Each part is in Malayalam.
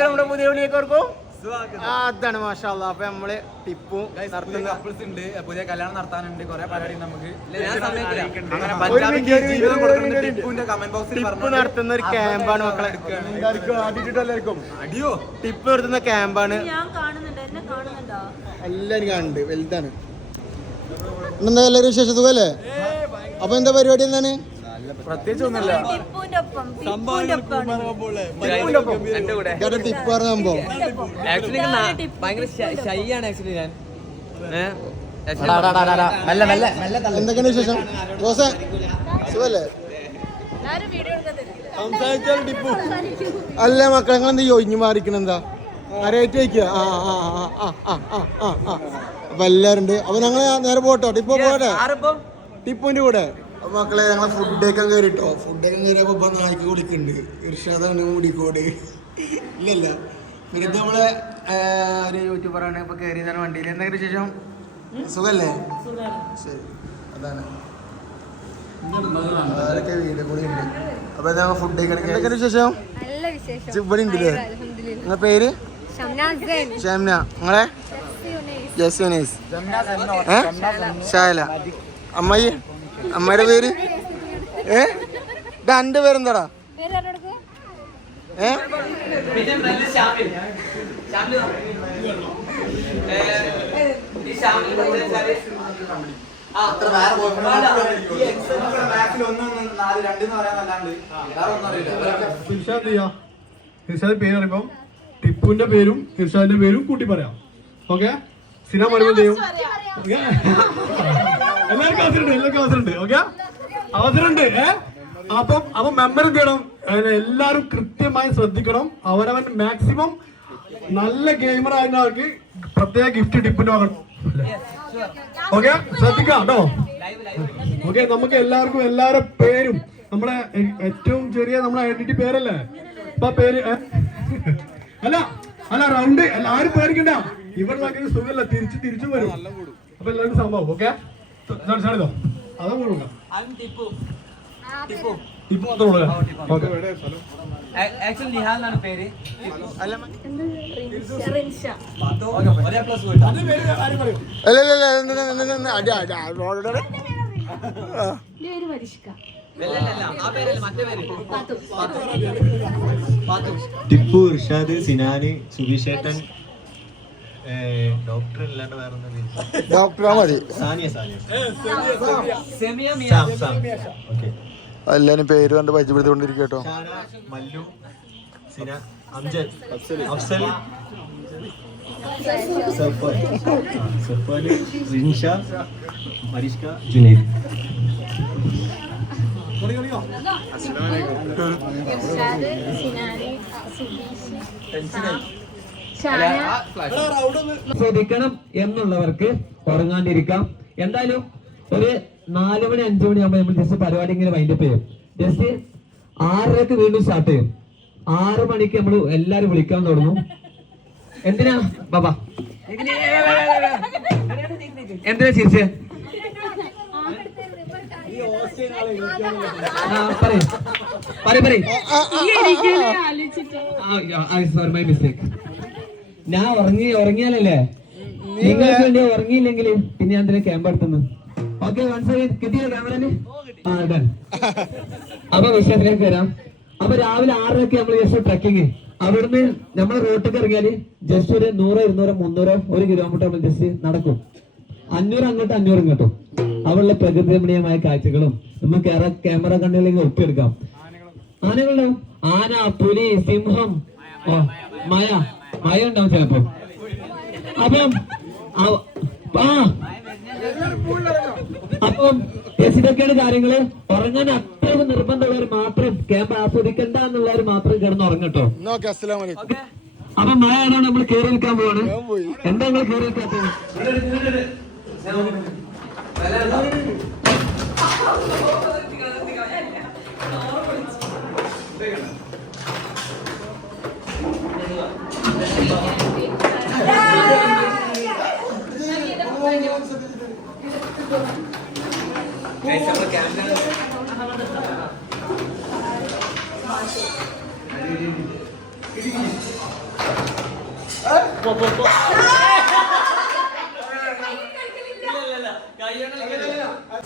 നമ്മുടെ പുതിയ വിളിയേക്കോർക്കും അതാണ് മാഷാ അല്ലാഹ്. അപ്പൊ നമ്മള് ടിപ്പു നടത്തുന്ന പുതിയ കല്യാണം നടത്താനുണ്ട്, കുറെ പരിപാടി നമുക്ക് ടിപ്പു നടത്തുന്ന ഒരു ക്യാമ്പാണ് മക്കളെ. അടിയോ ടിപ്പു നടത്തുന്ന ക്യാമ്പാണ്. എല്ലാരും കാണുന്നുണ്ട്, വലുതാണ്. എന്താ എല്ലാവരും വിശേഷ സുഖല്ലേ? അപ്പൊ എന്താ പരിപാടി എന്താണ്? പ്രത്യേകിച്ച് ഒന്നുമില്ല. ടിപ്പ് പറഞ്ഞ സംഭവം എന്തൊക്കെയാണ് വിശേഷം? ജോസേ സുഖല്ലേ? അല്ല മക്കളെ നിങ്ങളെന്താ ഒഴിഞ്ഞു മാറിക്കണെന്താ? ആരായിട്ട് വയ്ക്കുക? അപ്പൊ എല്ലാരും ഉണ്ട്. അപ്പൊ ഞങ്ങള് നേരെ പോട്ടോ, ടിപ്പോ പോട്ടെ, ടിപ്പുവിന്റെ കൂടെ. മക്കളെ ഞങ്ങളെ ഫുഡൊക്കെ കയറിട്ടോ. ഫുഡൊക്കെ കയറിയപ്പോ ഇപ്പൊ നായ്ക്ക് കുളിക്കുന്നുണ്ട്. ഇർഷാദാണ് മൂടിക്കോട്. ഇല്ലല്ല പിന്നെ നമ്മളെ ഒരു യൂട്യൂബറാണ്. ഇപ്പൊ കയറിയതാണ് വണ്ടിയിൽ. എന്തെങ്കിലും വിശേഷം? സുഖല്ലേ? ശരി, അതാണ് അതൊക്കെ വീഡിയോ കൂടി ഉണ്ട്. അപ്പൊ ഞങ്ങൾ ഫുഡ് എന്തൊക്കെ വിശേഷം? ഇവിടെ ഉണ്ടല്ലേ? നിങ്ങളെ പേര്? ഷംന. നിങ്ങളെ? ജസ്യൂനീസ്. ഷായല. അമ്മായി? അമ്മയുടെ പേര്? എന്റെ പേരെന്താടാ? ഇർഷാദ് പേര് പറയുമ്പോ ടിപ്പുവിന്റെ പേരും ഇർഷാദിന്റെ പേരും കൂട്ടി പറയാം. ഓക്കെ? സിനിമ പറയുമ്പോ ചെയ്യും. എല്ലാവർക്കും അവസരമുണ്ട്. ഓക്കെ? അവസരമുണ്ട്. അപ്പം മെമ്പർ എന്ത് ചെയ്യണം? എല്ലാരും കൃത്യമായി ശ്രദ്ധിക്കണം. അവനവൻ മാക്സിമം നല്ല ഗെയിമർ ആയവർക്ക് പ്രത്യേക ഗിഫ്റ്റ് ടിപ്പിന് വാങ്ങണം. ഓക്കെ? ശ്രദ്ധിക്കാം കേട്ടോ. ഓക്കെ? നമുക്ക് എല്ലാവർക്കും എല്ലാവരുടെ പേരും നമ്മുടെ ഏറ്റവും ചെറിയ നമ്മുടെ ഐഡന്റിറ്റി പേരല്ലേ ഇപ്പൊ പേര്? അല്ല റൗണ്ട് എല്ലാരും പേടിക്കണ്ട. ഇവിടെ നോക്കിയത് സുഖമല്ല, തിരിച്ചു വരും. അപ്പൊ എല്ലാവർക്കും സംഭവം. ഓക്കെ? അതാ കൊടുക്കാം. ടിപ്പു മാത്രം കൊടുക്കാം. ടിപ്പു, ഇർഷാദ്, സിനാന്, സുബിഷേട്ടൻ, ഡോക്ടർ അല്ലാണ്ട് വേറെ ഡോക്ടറാ മതി. എല്ലാരും പേര് കണ്ട് പരിചയപ്പെടുത്തിക്കൊണ്ടിരിക്കും കേട്ടോ. മല്ലു, സിന, അംജദ്, അഫ്സൽ, സഫാന്, റിൻഷ, മരിഷ്ക, ജുനൈദ്. ശ്രദ്ധിക്കണം എന്നുള്ളവർക്ക് ഉറങ്ങാണ്ടിരിക്കാം. എന്തായാലും ഒരു 4 മണി 5 മണി ആകുമ്പോൾ നമ്മൾ ജസ്റ്റ് പരിപാടി ഇങ്ങനെ വൈൻഡപ്പ് ചെയ്യും. ജസ്റ്റ് 6:30 വീണ്ടും സ്റ്റാർട്ട് ചെയ്യും. 6 മണിക്ക് നമ്മൾ എല്ലാരും വിളിക്കാൻ തുടങ്ങും. എന്തിനാ ബാബാ എന്തിനാ ചിരിച്ചേ? My mistake. ഞാൻ ഉറങ്ങിയാലല്ലേ നിങ്ങൾക്ക് വേണ്ടി. ഉറങ്ങിയില്ലെങ്കിൽ പിന്നെ ഞാൻ എന്തിനാ ക്യാമ്പ് എടുത്തുന്നു? ഓക്കെ, കിട്ടിയ ക്യാമറന്. അപ്പൊ വിഷയത്തിലേക്ക് വരാം. അപ്പൊ രാവിലെ 6:00 നമ്മൾ ജസ്റ്റ് ട്രക്കിങ്. അവിടുന്ന് നമ്മൾ റോട്ടിലേക്ക് ഇറങ്ങിയാല് ജസ്റ്റ് ഒരു 100, 200, 300 1 കിലോമീറ്റർ നമ്മൾ ജസ്റ്റ് നടക്കും. 500 അങ്ങോട്ടും 500 ഇങ്ങോട്ടും. അവിടെയുള്ള പ്രകൃതി രമണീയമായ കാഴ്ചകളും നമുക്ക് ക്യാമറ കണ്ടുകളിലേക്ക് ഒപ്പിയെടുക്കാം. ആനകളുണ്ടാവും. ആന, പുലി, സിംഹം, മഴ ഉണ്ടാവും ചിലപ്പോ. അപ്പം ഇതൊക്കെയാണ് കാര്യങ്ങള്. ഉറങ്ങാൻ അത്രയും നിർബന്ധമുള്ളവർ മാത്രം ക്യാമ്പ് ആസ്വദിക്കണ്ട എന്നുള്ളവർ മാത്രം കിടന്ന് ഉറങ്ങട്ടോ. അപ്പൊ മഴ ആയതുകൊണ്ട് നമ്മൾ കയറി നിൽക്കാൻ പോവാണ്. എന്താ നിങ്ങൾ കയറി നിൽക്കാത്തത്?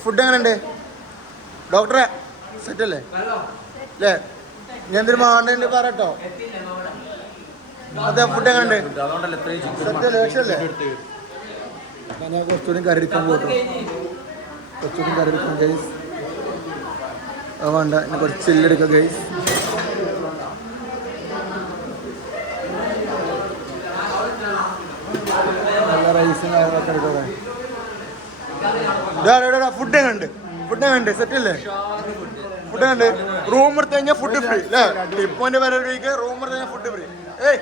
ഫുഡ് എങ്ങനെയുണ്ട് ഡോക്ടറെ? സെറ്റ് അല്ലേ അല്ലേ? ഞാൻ എന്തൊരു മാണ്ടേ പറട്ടോ. അതെ, ഫുഡ് എങ്ങനെയുണ്ട്? സെറ്റ് അല്ലേ? ലക്ഷ്യല്ലേ? ഞാൻ കുറച്ചുകൂടി കറി എടുക്കാൻ പോട്ടോ. കുറച്ചുകൂടി കറി എടുക്കാം ഗൈസ്. അത് വേണ്ട, ഇനി കുറച്ച് ചില്ലെടുക്കാം ഗൈസ്. നല്ല റൈസും കാര്യങ്ങളൊക്കെ എടുക്കാം. ഫുഡ് എങ്ങനെയുണ്ട്? ഫുഡ് എങ്ങനെയുണ്ട്? സെറ്റ് അല്ലേ? ഫുഡ് എങ്ങനെയുണ്ട്? റൂം എടുത്ത് കഴിഞ്ഞാൽ ഫുഡ് ഫ്രീ അല്ലേ? ടിപ്പോന്റെ പരിപാടിക്ക് റൂം എടുത്ത് കഴിഞ്ഞാൽ ഫുഡ് ഫ്രീ. ഏയ്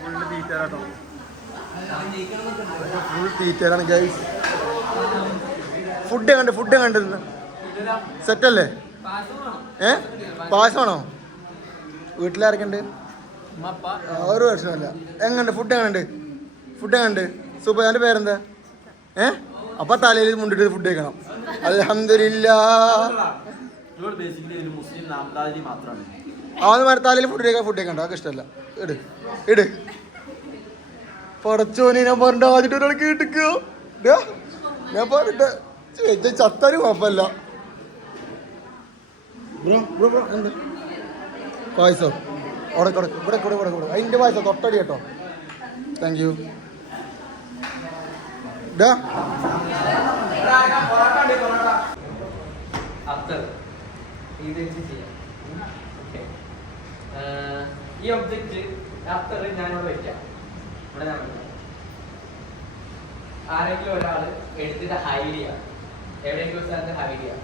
ഫുള്ള് തീറ്റാട്ടോ, ഫുൾ തീറ്റാണ് ഗൈസ്. ഫുഡ് കണ്ട് ഫുഡ് കണ്ടിരുന്നു സെറ്റല്ലേ? പായസമാണോ? വീട്ടിലാരൊക്കെയുണ്ട്? ഒരു വർഷമല്ല. എങ്ങണ്ട് ഫുഡ് എങ്ങനെയുണ്ട്? ഫുഡ് എങ്ങനെയുണ്ട്? സൂപ്പർ. എൻ്റെ പേരെന്താ? അപ്പം തലയിൽ മുണ്ടിട്ട് ഫുഡ് കഴിക്കണം. അൽഹംദുലില്ലാ. അവന് തലയിൽ ഫുഡ് കഴിക്കണ്ട. അതൊക്കെ ഇഷ്ടമല്ല. ഇട് പടച്ചോനെ, ഞാൻ പറഞ്ഞ ആദ്യമായിട്ട് ഒരാൾ കേട്ടിക്കോ. ഞാൻ പറഞ്ഞിട്ട് ചത്താലും കുഴപ്പമില്ല. എന്ത് പായസോ? ഇവിടെ അതിൻ്റെ പായസം തൊട്ടടി കേട്ടോ. Thank you. ഈ ഒബ്ജക്റ്റ് ഞാനിവിടെ വെക്കാം. ഇവിടെ ഞാൻ ആരെങ്കിലും ഒരാള് എടുത്തിട്ട് ഹൈഡ് ചെയ്യാം. എവിടെയെങ്കിലും സ്ഥലത്ത് ഹൈഡ് ചെയ്യാം.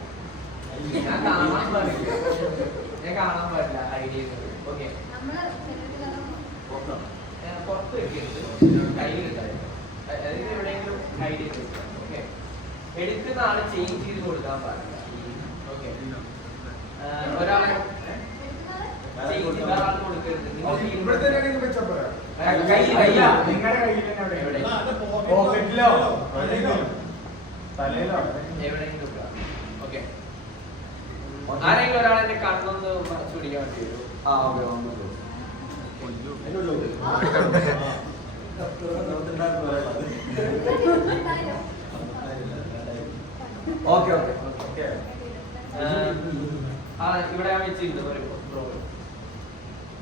ഞാൻ കാണാൻ പാടില്ല ഹൈഡ് ചെയ്യുന്നത്. ഓക്കെ, പുറത്ത് വെക്കരുത്, കയ്യിൽ ഇട്ടാൽ അതായത് എവിടെയെങ്കിലും ഹൈഡ് ചെയ്ത് വെക്കാം. ഓക്കെ, എടുക്കുന്ന ആള് ചേഞ്ച് ചെയ്ത് കൊടുക്കാൻ പാടില്ല. ഓക്കെ, ഒരാളെ ആരെങ്കിലും ഒരാളെന്നെ കണ്ണൊന്ന് മറച്ചു പിടിക്കാൻ വേണ്ടി വരും. Okay okay okay. ഇവിടെ ഞാൻ വെച്ചിട്ടുണ്ട് ഒരു പ്രോഗ്രാം.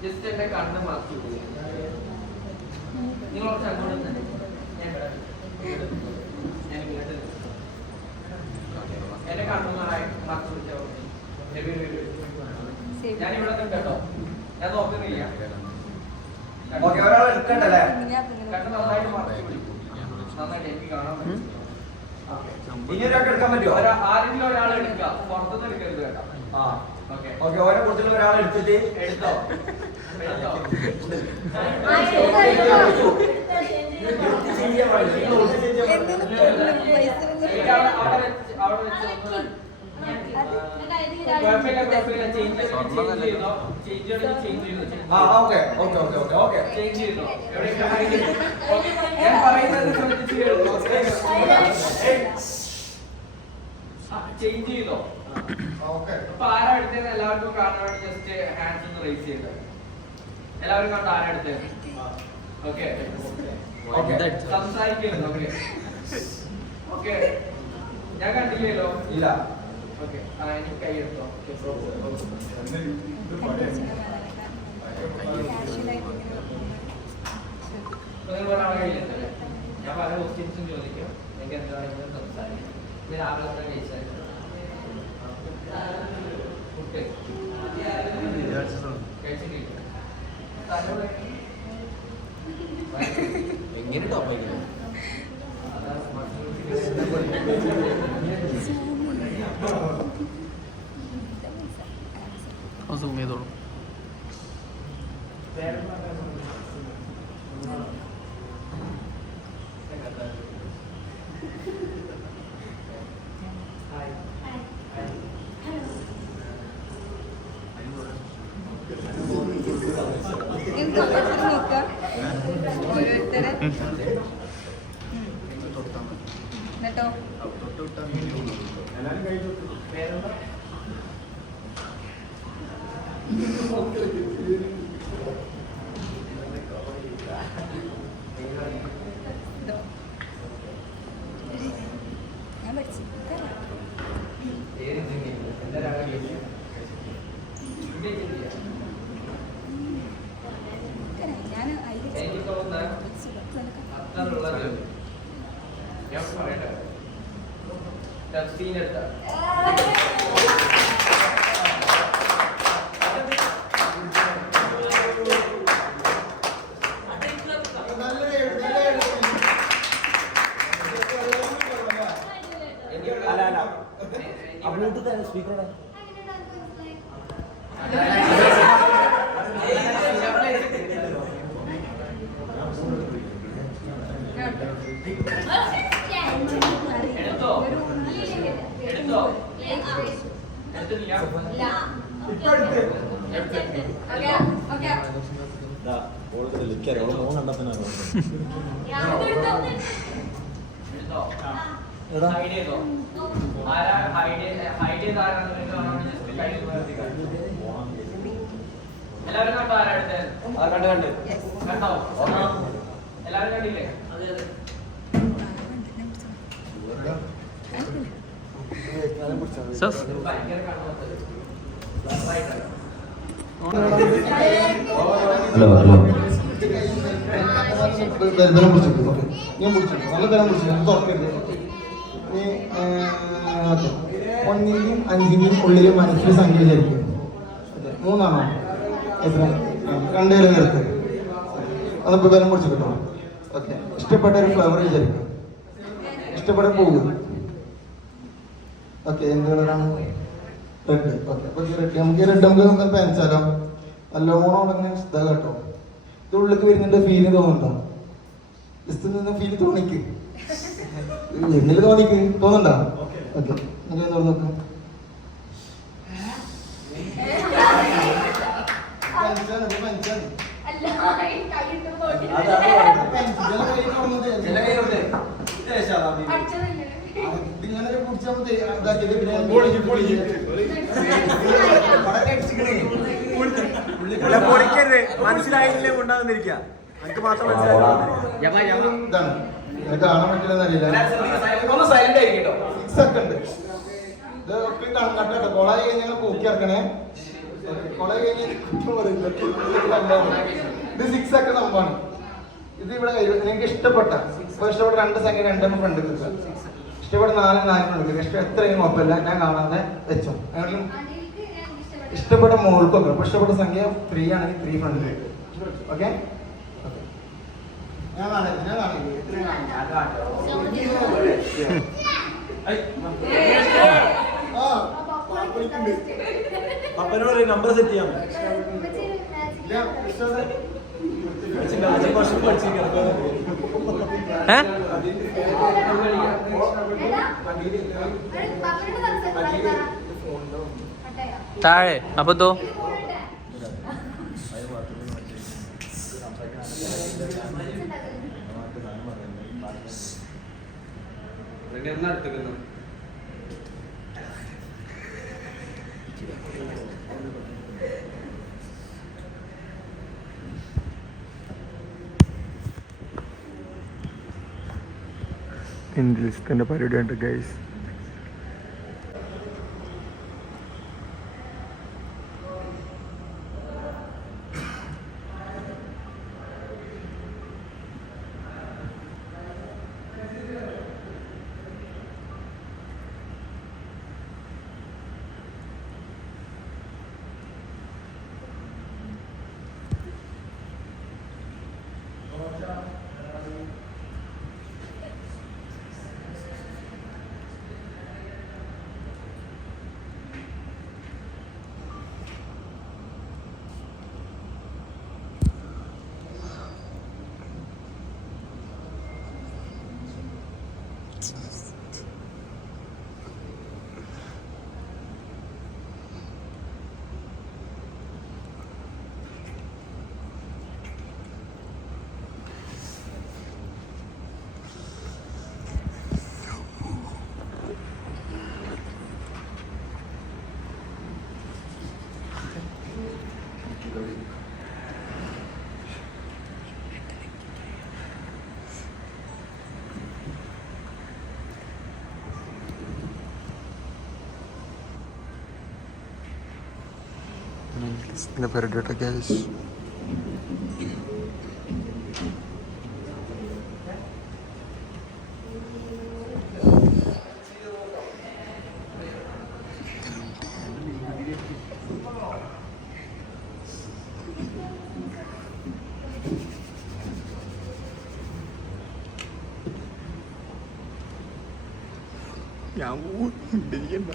ജസ്റ്റ് എന്റെ കണ്ണ് മറച്ചു പോയി. നിങ്ങൾ കുറച്ച് അങ്ങോട്ട് തന്നെ എന്റെ കണ്ണു മറച്ചു പിടിച്ചാൽ ഞാൻ ഇവിടെ കേട്ടോ. ഞാൻ നോക്കുന്നില്ല. ഒരാൾ എടുക്കണ്ടല്ലേ? കണ്ണ് നന്നായിട്ട് മറച്ചു പിടിക്കും. നന്നായിട്ട് എനിക്ക് കാണാൻ പറ്റും. ഇനി ഒരാൾക്ക് എടുക്കാൻ പറ്റുമോ? ആരെങ്കിലും ഒരാൾ എടുക്കാം, പുറത്തുനിന്ന് എടുക്കരുത് കേട്ടോ. ഓക്കെ ഓക്കെ, ഓരോ കൂട്ടത്തിൽ ഒരാൾ എടുത്തിട്ട് എടുത്തോ. ഞാൻ പറയുന്നത് ചേഞ്ച് ചെയ്തോ? അപ്പൊ ആരാ എടുത്തത് എല്ലാവർക്കും കാണാൻ വേണ്ടി ജസ്റ്റ് ഹാൻഡ്സ് ഒന്ന് റേസ് ചെയ്തത്. എല്ലാവരും കണ്ടോ ആരാ എടുത്തത്? ഓക്കെ, സംസാരിക്കുന്നു. ഓക്കെ ഓക്കെ, ഞാൻ കണ്ടില്ലല്ലോ. ഇല്ല. ഓക്കെ, എനിക്ക് കൈ എടുത്തോ. ഒരാളെ കയ്യിലെത്തല്ലേ? ഞാൻ പല ക്വസ്റ്റ്യൻസും ചോദിക്കും. എനിക്ക് എന്താണെങ്കിലും സംസാരിക്കും. ഇത് രാവിലെ കഴിച്ചാൽ എങ്ങനെ ടോപ്പ് സൂം ചെയ്തോളൂ. ഞാൻ പഠിച്ചു ഞാൻ എല്ലാവരും കണ്ടോ? ആരാടുത്ത് കണ്ടോ? എല്ലാവരും കണ്ടില്ലേ? ബലം പിടിച്ചിട്ട് ഞാൻ പിടിച്ചിട്ടു നല്ല ബലം പിടിച്ചിട്ട് തുറക്കരുത്. നീ 1-ന്റെയും 5-ന്റെയും ഉള്ളിൽ മനസ്സിൽ സംഖ്യ വിചാരിക്കും. 3 എത്ര? 2 നിർത്ത്. അതിപ്പോൾ ബലം പിടിച്ച് കിട്ടോ. ഓക്കെ. ഇഷ്ടപ്പെട്ട ഒരു ഫ്ലവർ വിചാരിക്കും. ഇഷ്ടപ്പെട്ട പൂവ്. ഓക്കെ. എന്ത് കളറാണ്? റെഡ്. ഓക്കെ. അപ്പോൾ ഈ റെഡ് നമുക്ക് പെൻച്ചാലോ നല്ലോണം ഉടനെ ഇതാ കേട്ടോ. ഇത് ഉള്ളിലേക്ക് വരുന്നുണ്ട്. ഫീല് തോന്നുന്നുണ്ടോ? ജസ്റ്റ് നിന്ന് ഫീല് തോന്നിക്ക്. എന്നിൽ തോന്നിക്ക്. തോന്നുന്നുണ്ടോ? ഓക്കെ. നമുക്ക് നോക്കാം. മനസ്സിലായില്ലേ ഉണ്ടാകുന്നിരിക്കുക എനിക്ക് മാത്രം കാണാൻ പറ്റില്ലെന്നറിയില്ല. ഒന്ന് സൈലന്റ് ആയിരിക്കട്ടോ. 6 ഒക്കെ ഉണ്ട്. ഇതൊക്കെ കണക്കാട്ടോ. കൊളായി കഴിഞ്ഞാൽ പൂക്കി ഇറക്കണേ. കൊളായി കഴിഞ്ഞാൽ ഇത് 6 ഒക്കെ സംഭവമാണ്. ഇത് ഇവിടെ നിങ്ങൾക്ക് ഇഷ്ടപ്പെട്ട 2 സംഖ്യ 2 ഫ്രണ്ട് കിട്ടുക. ഇഷ്ടപ്പെട്ട 4 എടുക്കുക. ഇഷ്ടം എത്രയും കുഴപ്പമില്ല. ഞാൻ കാണാതെ വെച്ചോ. അങ്ങനെ ഇഷ്ടപ്പെട്ട മോൾക്കൊക്കെ ഇഷ്ടപ്പെട്ട സംഖ്യ 3 ആണെങ്കിൽ 3 ഫ്രണ്ട് കിട്ടും. ഓക്കെ. ഞാൻ അപ്പനോട് നമ്പർ സെറ്റ് ചെയ്യാം. താഴെ അപ്പൊ തോ ഇന്ത്യൻ പരിപാടിയുണ്ട് ഗൈസ്. ഇതിൻ്റെ പരിപാടി ഗ്യാസ്. ഞാൻ ഇരിക്കണ്ട.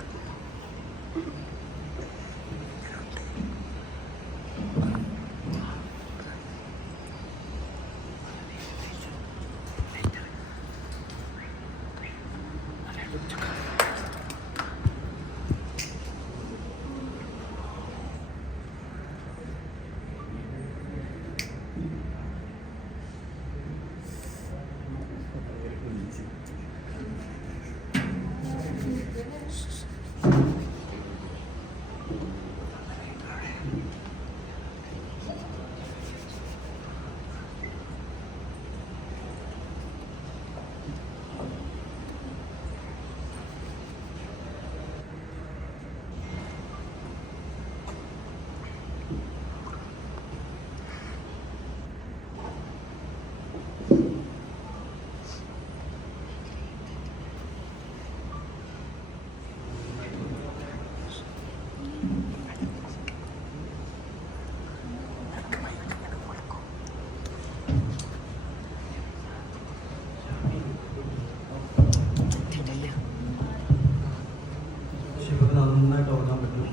നന്നായിട്ട് ഉറങ്ങാൻ പറ്റും.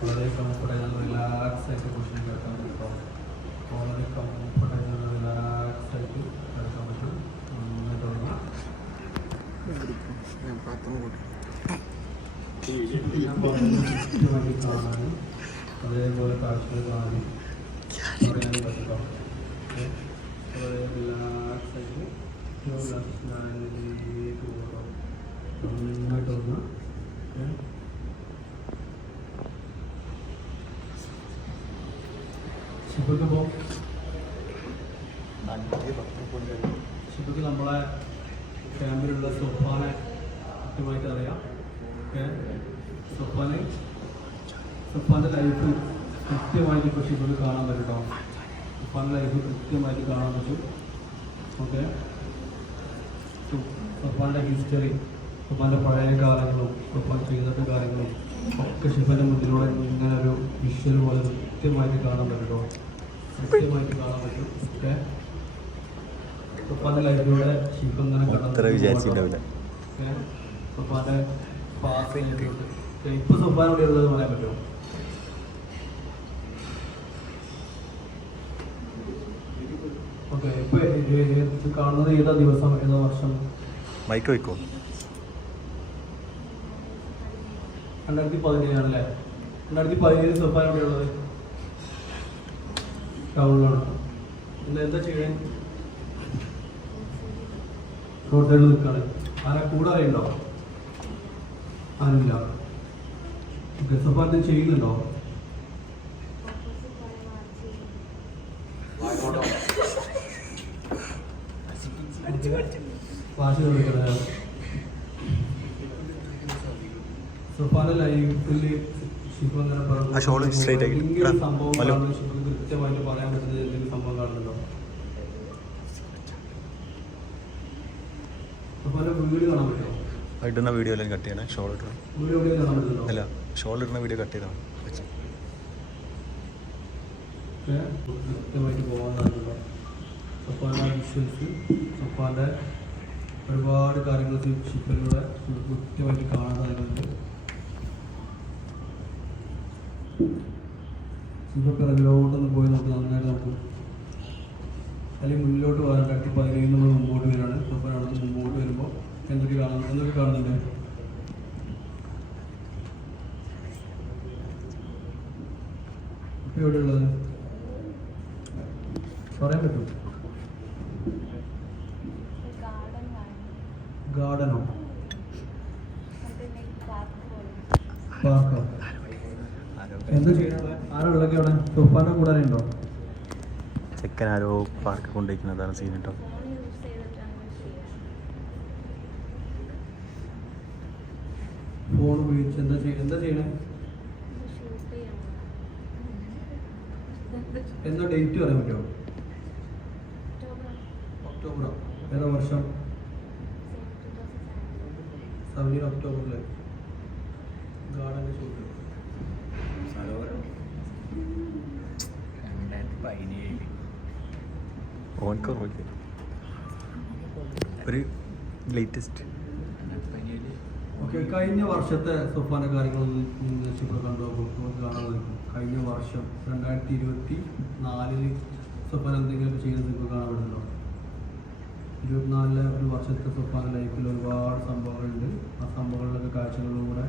വളരെ കംഫർട്ടായി റിലാക്സ് ആയിട്ട് കുഷൻ കിടക്കാൻ പറ്റും. വളരെ കംഫർട്ടായി റിലാക്സ് ആയിട്ട് കിടക്കാൻ പറ്റും. നന്നായിട്ട് ഉറങ്ങാം. കൃത്യമായിട്ട് കാണാനും അതേപോലെ കാഴ്ചകൾ കാണാനും പറയാനും പറ്റും. വളരെ റിലാക്സ് ആയിട്ട് നന്നായിട്ട് ഉറങ്ങാം. ഷിബക്ക് നമ്മളെ ഫാമിലിയുള്ള സൊഫാനെ കൃത്യമായിട്ട് അറിയാം. സൊഫാൻ്റെ ലൈഫ് കൃത്യമായിട്ട് ഇപ്പോൾ ഷിബക്ക് കാണാൻ പറ്റും കേട്ടോ. സൊഫാൻ്റെ ലൈഫ് കൃത്യമായിട്ട് കാണാൻ പറ്റും. ഓക്കെ, സൊഫാൻ്റെ ഹിസ്റ്ററി, സൊഫാൻ്റെ പഴയ കാലങ്ങളും സൊഫാൻ ചെയ്തിട്ട് കാര്യങ്ങളും ഒക്കെ ഷിബൻ്റെ മുന്നിലൂടെ ഇങ്ങനെ ഒരു വിഷ്വൽ പോലെ കൃത്യമായിട്ട് കാണാൻ പറ്റും കേട്ടോ. കൃത്യമായിട്ട് കാണാൻ പറ്റും. ഓക്കെ, സൊഫാൻ്റെ ലൈഫിലൂടെ ഷിബ് ഇങ്ങനെ വിചാരിച്ചിട്ടുണ്ടാവില്ല. സൊഫാൻ്റെ പാസ് ചെയ്തിട്ടുണ്ട്. ഇപ്പോൾ സൊഫാനോട് ഉള്ളത് പറയാൻ പറ്റുമോ? ഓക്കെ, ഇപ്പോൾ കാണുന്നത് ഏതാ ദിവസം, ഏതാ വർഷം? മൈക്ക് വയ്ക്കോ? 2017 ആണല്ലേ? 2017 സൊഫാനോട് ഉള്ളത് ടൗണിലാണ്. എന്താ ചെയ്യണേ? ഹോട്ടലിൽ നിൽക്കുകയാണ്. ആരാ കൂടെ അറിയണ്ടോ? ആരുമില്ല. ഓക്കെ, സൊഫാൻ ഇത് ചെയ്യുന്നുണ്ടോ? വാശി കളിക്കണ സൊഫാന്റെ ലൈഫിൽ ഷിബ് അങ്ങനെ പറഞ്ഞു സംഭവം കാണുന്നു. ഷിബ് കൃത്യമായിട്ട് പറയാൻ പറ്റുന്നത് എന്തെങ്കിലും സംഭവം കാണുന്നുണ്ടോ? സൊഫാന്റെ വീട് കാണാൻ പറ്റുമോ? ഇടുന്ന വീഡിയോ എല്ലാം കട്ട് ചെയ്യണേ. ഷോൾ ഇടണം. വീട് എവിടെയും കാണാൻ പറ്റുന്നുണ്ടോ? അല്ല, ഷോൾ ഇടുന്ന വീഡിയോ കട്ട് ചെയ്താണ്. കൃത്യമായിട്ട് പോകാൻ സൊഫാൻ്റെ വിഷ്വൽസ്, സൊഫാൻ്റെ ഒരുപാട് കാര്യങ്ങൾ ഷിപ്പിലൂടെ കൃത്യമായിട്ട് കാണാൻ സാധിക്കുന്നുണ്ട്. ഷിപ്പ് പിറകിലോട്ടൊന്ന് പോയി നമുക്ക് നന്നായിട്ട് നമുക്ക് അല്ലെങ്കിൽ മുന്നിലോട്ട് പോകാൻ 2017 നമ്മൾ മുമ്പോട്ട് വരികയാണ്. സൊഫാൻ അവിടെ മുമ്പോട്ട് വരുമ്പോൾ എന്തൊക്കെ കാണുന്നുണ്ട്? ഇപ്പം എവിടെയുള്ളത് പറയാൻ പറ്റും? ഗാർഡനോ? പാർക്കോ? എന്താ ചെയ്യണത്? ആരുള്ളൊക്കെ അവിടെ? സൊഫാൻ്റെ കൂടെ ഉണ്ടോ? ചെക്കൻ ആരോ പാർക്ക് കൊണ്ടുപോയിരിക്കുന്നതാണ് സീൻ കേട്ടോ. ഫോൺ ഉപയോഗിച്ച് എന്താ ചെയ്യണേ? എന്താ ഡേറ്റ് പറയാൻ പറ്റുമോ? ഒക്ടോബറോ? ഏതാ വർഷം? 17 ഒക്ടോബറിൽ ഗാർഡൻ ഷൂട്ട്. ഒരു ലേറ്റസ്റ്റ്. ഓക്കെ, കഴിഞ്ഞ വർഷത്തെ സൊഫാൻ്റെ കാര്യങ്ങളൊന്നും ഇപ്പോൾ കണ്ടുപോകും കാണാൻ പറ്റും. കഴിഞ്ഞ വർഷം 2024 സൊഫാൻ എന്തെങ്കിലും ചെയ്യുന്നത് ഇപ്പോൾ കാണാൻ പറ്റുന്നുണ്ടോ? 24 ഒരു വർഷത്തെ സൊഫാൻ ലൈഫിൽ ഒരുപാട് സംഭവങ്ങളുണ്ട്. ആ സംഭവങ്ങളിലൊക്കെ കാഴ്ചകളിലൂടെ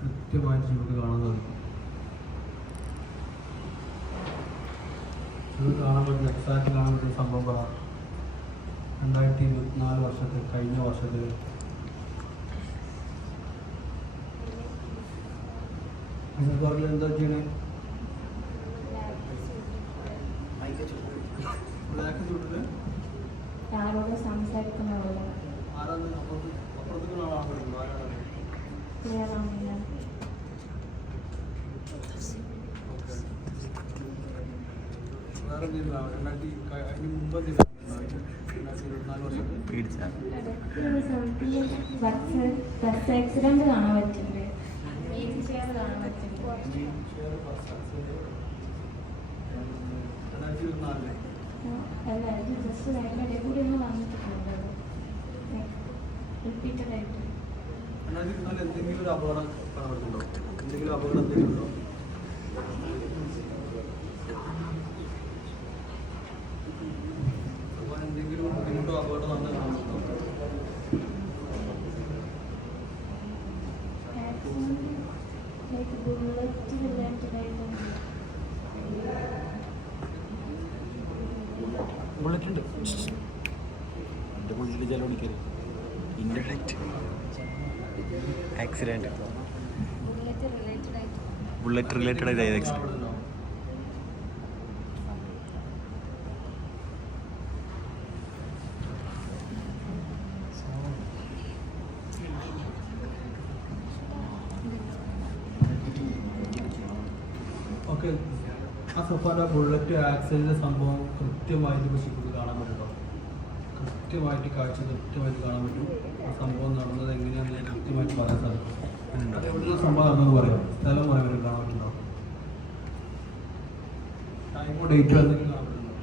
കൃത്യമായിട്ട് നമുക്ക് കാണാൻ സാധിക്കും. ഇത് കാണാൻ പറ്റുന്ന എക്സാക്റ്റ് കാണാൻ പറ്റുന്ന സംഭവങ്ങളാണ് 2024 വർഷത്തിൽ, കഴിഞ്ഞ വർഷത്തിൽ. നിങ്ങൾക്ക് പറഞ്ഞാൽ എന്താ ചെയ്യണേ? ബ്ലാക്ക് ചൂട്ടില് ആരോട് സംസാരിക്കുന്നവരോ ആരാണ്? അപ്പുറത്തേക്കുള്ള ആളാണ് വിളിക്കുന്നത്. ആരാണ്? ക്ലിയറാണില്ല. വേറെ എന്തെങ്കിലും അതിന് മുമ്പ് എന്തെങ്കിലും 2024 വർഷത്തിൽ ബസ് ആക്സിഡന്റ് കാണാൻ പറ്റുന്നുണ്ട്. വീൽ ചെയർ കാണാൻ പറ്റുന്നുണ്ട്. 2024 അല്ല, ഇത് ജസ്റ്റ് അതിൻ്റെ കൂടി ഒന്ന് വന്നിട്ടുണ്ട്. റിപ്പീറ്റഡ് ആയിട്ട് 2024 എന്തെങ്കിലും ഒരു അപകടം കാണാൻ പറ്റുന്നുണ്ടോ? എന്തെങ്കിലും അപകടം എന്തെങ്കിലും ഉണ്ടോ? എന്തെങ്കിലും ബുദ്ധിമുട്ടോ അപകടം നമ്മൾ കാണുന്നുണ്ടോ? ബുള്ളറ്റ് റിലേറ്റഡ് ആയിട്ടുണ്ട്. ബുള്ളറ്റ് ഉണ്ട്. എൻ്റെ ബുള്ളറ്റ് ജലം ഓടിക്കരുത്. ഇൻ്റെ ബുള്ളറ്റ് ആക്സിഡൻറ്റ്. ബുള്ളറ്റ് റിലേറ്റഡ് ആയിട്ട് ആക്സിഡൻറ്റ്. ഓക്കെ, ആ സഫാൻ്റെ ബുള്ളറ്റ് ആക്സിഡൻറ്റ് സംഭവം കൃത്യമായിട്ട് ഇപ്പോൾ കാണാൻ പറ്റുമോ? കൃത്യമായിട്ട് കാഴ്ച കൃത്യമായിട്ട് കാണാൻ പറ്റും. ആ സംഭവം നടന്നത് എങ്ങനെയാണെന്ന് ഞാൻ കൃത്യമായിട്ട് പറയാൻ സാധിക്കും. അത് എവിടെയുള്ള സംഭവം നടന്നത് പറയാം, സ്ഥലം പറയാൻ പറ്റും, കാണാൻ പറ്റുന്നുണ്ടോ? ടൈമോ ഡേറ്റോ എന്തെങ്കിലും കാണാൻ പറ്റുന്നുണ്ടോ?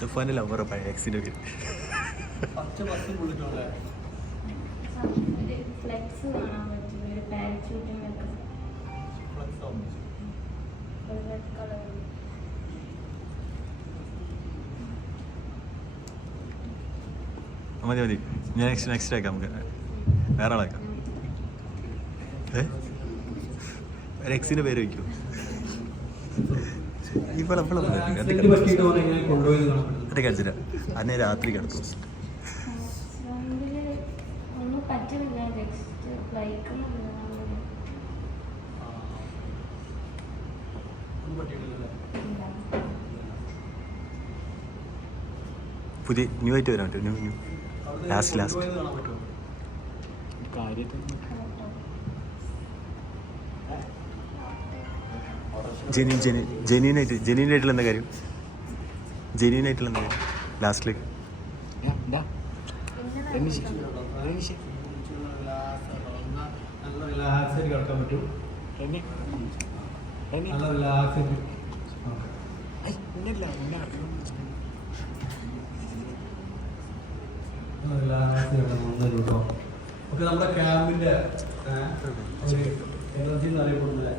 സുഫാൻ്റെ ലവർ പഴയ ആക്സിഡൻറ്റ്. പച്ച ബസ് ബുള്ളറ്റോളെ ഫ്ലെക്സ് കാണാൻ പറ്റും. ഒരു പാരച്യൂട്ടിങ് ഒക്കെ റെഡ് കളർ. മതി മതി, ഞാൻ നെക്സ്റ്റ് ആക്കാം. നമുക്ക് വേറെ ആളാക്കാം. ഒരു എക്സിൻ്റെ പേര് വയ്ക്കൂ. ഇപ്പോൾ അതൊക്കെ കഴിച്ചില്ല. അന്നെ രാത്രി കിടത്തു. ഒന്നും പറ്റുന്നില്ല. നെക്സ്റ്റ് ബൈക്ക് പുതിയ ന്യൂ ആയിട്ട് വരാൻ പറ്റും. ന്യൂ ലാസ്റ്റ് ജെന്യൂനായിട്ടുള്ള എന്താ കാര്യം? ജെന്യൂനായിട്ടുള്ള എന്താ കാര്യം ലാസ്റ്റിലേക്ക്? നല്ല റിലാക്സ് ആയിട്ട് കിടക്കാൻ പറ്റും. നല്ല റിലാക്സ് ആയിട്ട് ഓക്കെ, നമ്മുടെ ക്യാമ്പിന്റെ എനർജി എന്ന് അറിയപ്പെടുന്നില്ല.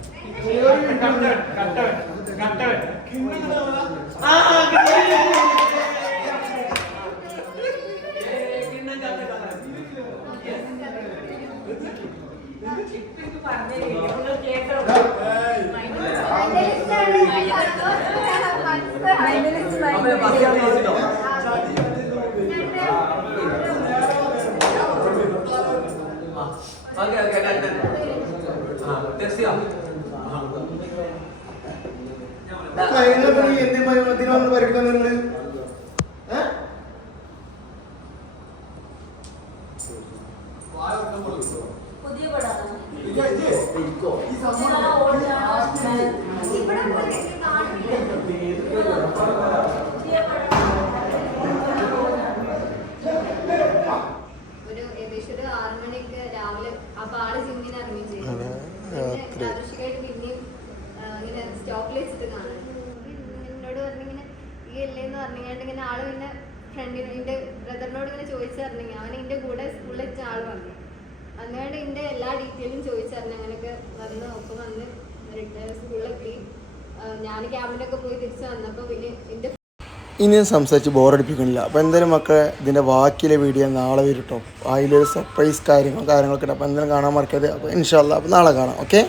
പറഞ്ഞിട്ട് ഇങ്ങനെ ആള് പിന്നെ ഫ്രണ്ടിന് എൻ്റെ ബ്രദറിനോട് ഇങ്ങനെ ചോദിച്ചറിഞ്ഞെങ്കിൽ അവൻ എൻ്റെ കൂടെ സ്കൂളിൽ വെച്ച ആൾ വന്നു അതുകൊണ്ട് എൻ്റെ എല്ലാ ഡീറ്റെയിലും ചോദിച്ചറിഞ്ഞു അങ്ങനെയൊക്കെ വന്ന് ഒപ്പം വന്ന് സ്കൂളിലെത്തി ഞാൻ ക്യാമ്പിലൊക്കെ പോയി തിരിച്ചു വന്നപ്പോൾ പിന്നെ എൻ്റെ ഇനിയും സംസാരിച്ച് ബോറടിപ്പിക്കുന്നില്ല. അപ്പോൾ എന്തായാലും മക്കളെ ഇതിൻ്റെ ബാക്കിയിലെ വീഡിയോ നാളെ വരും കേട്ടോ. അതിലൊരു സർപ്രൈസ് കാര്യങ്ങളൊക്കെ ഉണ്ട്. അപ്പോൾ എന്തായാലും കാണാൻ മറക്കരുത്. അപ്പോൾ ഇൻഷാ അല്ലാഹ് അപ്പോൾ നാളെ കാണാം. ഓക്കെ.